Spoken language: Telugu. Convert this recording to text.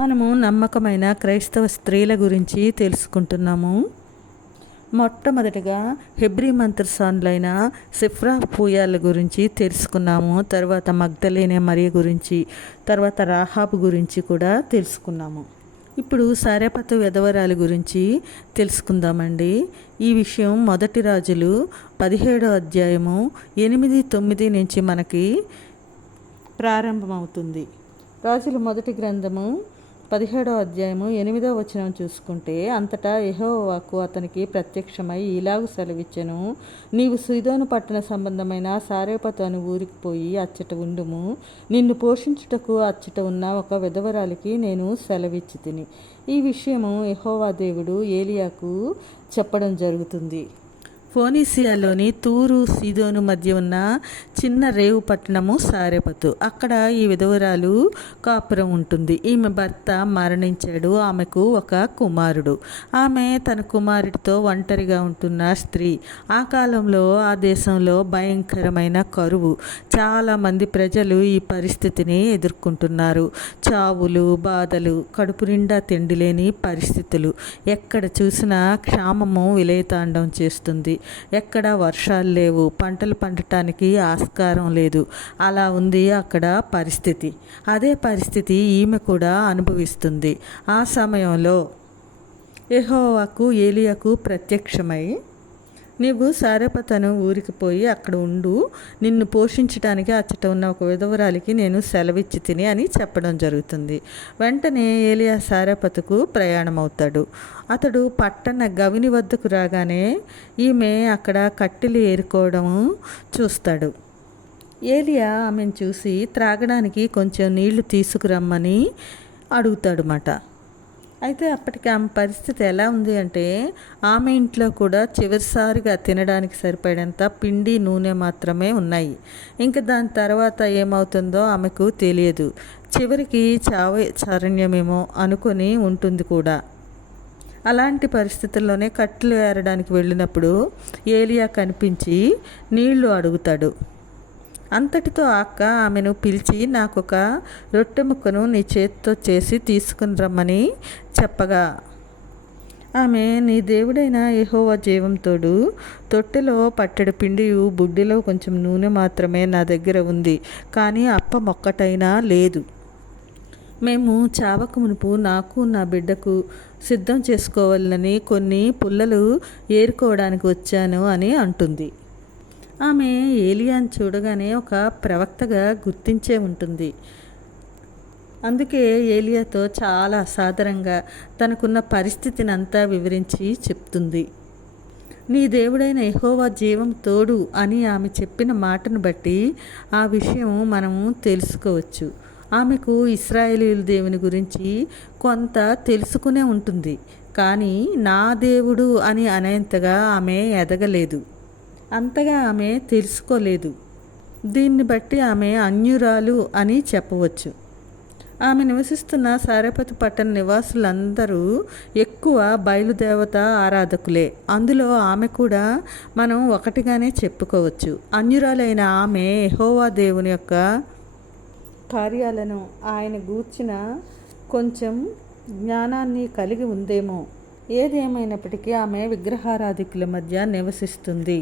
మనము నమ్మకమైన క్రైస్తవ స్త్రీల గురించి తెలుసుకుంటున్నాము. మొట్టమొదటిగా హెబ్రీ మంత్రసానులైన సిఫ్రా పూయాల గురించి తెలుసుకున్నాము. తర్వాత మగ్దలేనే మరియ గురించి, తర్వాత రాహాబు గురించి కూడా తెలుసుకున్నాము. ఇప్పుడు సారెపతు విధవరాలి గురించి తెలుసుకుందామండి. ఈ విషయం మొదటి రాజులు 17వ అధ్యాయము 8-9 నుంచి మనకి ప్రారంభమవుతుంది. రాజుల మొదటి గ్రంథము 17వ అధ్యాయము 8వ వచనం చూసుకుంటే, అంతటా యెహోవాకు అతనికి ప్రత్యక్షమై ఇలాగు సెలవిచ్చెను, నీవు సీదోను పట్టణ సంబంధమైన సారెపతు అను ఊరికి పోయి అచ్చట ఉండుము. నిన్ను పోషించుటకు అచ్చట ఉన్న ఒక విధవరాలికి నేను సెలవిచ్చి తిని. ఈ విషయము యెహోవా దేవుడు ఏలియాకు చెప్పడం జరుగుతుంది. ఫోనీసియాలోని తూరు సీదోను మధ్య ఉన్న చిన్న రేవు పట్టణము సారెపతు. అక్కడ ఈ విధవరాలు కాపురం ఉంటుంది. ఈమె భర్త మరణించాడు. ఆమెకు ఒక కుమారుడు. ఆమె తన కుమారుడితో ఒంటరిగా ఉంటున్న స్త్రీ. ఆ కాలంలో ఆ దేశంలో భయంకరమైన కరువు. చాలామంది ప్రజలు ఈ పరిస్థితిని ఎదుర్కొంటున్నారు. చావులు, బాధలు, కడుపు నిండా తిండి లేని పరిస్థితులు. ఎక్కడ చూసినా క్షామము విలయతాండం చేస్తుంది. ఎక్కడ వర్షాలు లేవు, పంటలు పండటానికి ఆస్కారం లేదు. అలా ఉంది అక్కడ పరిస్థితి. అదే పరిస్థితి ఈమె కూడా అనుభవిస్తుంది. ఆ సమయంలో యెహోవాకు ఏలియాకు ప్రత్యక్షమై, నీవు సారెపతు ఊరికి పోయి అక్కడ ఉండు, నిన్ను పోషించడానికి అచ్చట ఉన్న ఒక విధవరాలికి నేను సెలవిచ్చి తిని అని చెప్పడం జరుగుతుంది. వెంటనే ఏలియా సారెపతుకు ప్రయాణమవుతాడు. అతడు పట్టణ గవిని వద్దకు రాగానే ఈమె అక్కడ కట్టెలు ఏరుకోవడం చూస్తాడు. ఏలియా ఆమెను చూసి త్రాగడానికి కొంచెం నీళ్లు తీసుకురమ్మని అడుగుతాడుమాట. అయితే అప్పటికి ఆమె పరిస్థితి ఎలా ఉంది అంటే, ఆమె ఇంట్లో కూడా చివరిసారిగా తినడానికి సరిపడేంత పిండి, నూనె మాత్రమే ఉన్నాయి. ఇంకా దాని తర్వాత ఏమవుతుందో ఆమెకు తెలియదు. చివరికి చావే శరణ్యమేమో అనుకొని ఉంటుంది కూడా. అలాంటి పరిస్థితుల్లోనే కట్టెలు ఏరడానికి వెళ్ళినప్పుడు ఏలియా కనిపించి నీళ్లు అడుగుతాడు. అంతటితో అక్క ఆమెను పిలిచి, నాకొక రొట్టె ముక్కను నీ చేతితో చేసి తీసుకుని రమ్మని చెప్పగా, ఆమె, నీ దేవుడైన యెహోవా జీవంతోడు, తొట్టెలో పట్టెడు పిండియు బుడ్డిలో కొంచెం నూనె మాత్రమే నా దగ్గర ఉంది, కానీ అప్పం ఒక్కటైనా లేదు. మేము చావక మునుపు నాకు నా బిడ్డకు సిద్ధం చేసుకోవాలని కొన్ని పుల్లలు ఏరుకోవడానికి వచ్చాను అని అంటుంది. ఆమె ఏలియాను చూడగానే ఒక ప్రవక్తగా గుర్తించే ఉంటుంది. అందుకే ఏలియాతో చాలా సాదరంగా తనకున్న పరిస్థితిని అంతా వివరించి చెప్తుంది. నీ దేవుడైన యెహోవా జీవం తోడు అని ఆమె చెప్పిన మాటను బట్టి ఆ విషయం మనము తెలుసుకోవచ్చు. ఆమెకు ఇశ్రాయేలీయుల దేవుని గురించి కొంత తెలుసుకునే ఉంటుంది, కానీ నా దేవుడు అని అనేంతగా ఆమె ఎదగలేదు. అంతగా ఆమె తెలుసుకోలేదు. దీన్ని బట్టి ఆమె అన్యురాలు అని చెప్పవచ్చు. ఆమె నివసిస్తున్న సారెపతు పట్టణ నివాసులందరూ ఎక్కువ బయలుదేవత ఆరాధకులే. అందులో ఆమె కూడా మనం ఒకటిగానే చెప్పుకోవచ్చు. అన్యురాలైన ఆమె యెహోవా దేవుని యొక్క కార్యాలను, ఆయన గూర్చిన కొంచెం జ్ఞానాన్ని కలిగి ఉందేమో. ఏదేమైనప్పటికీ ఆమె విగ్రహారాధికుల మధ్య నివసిస్తుంది.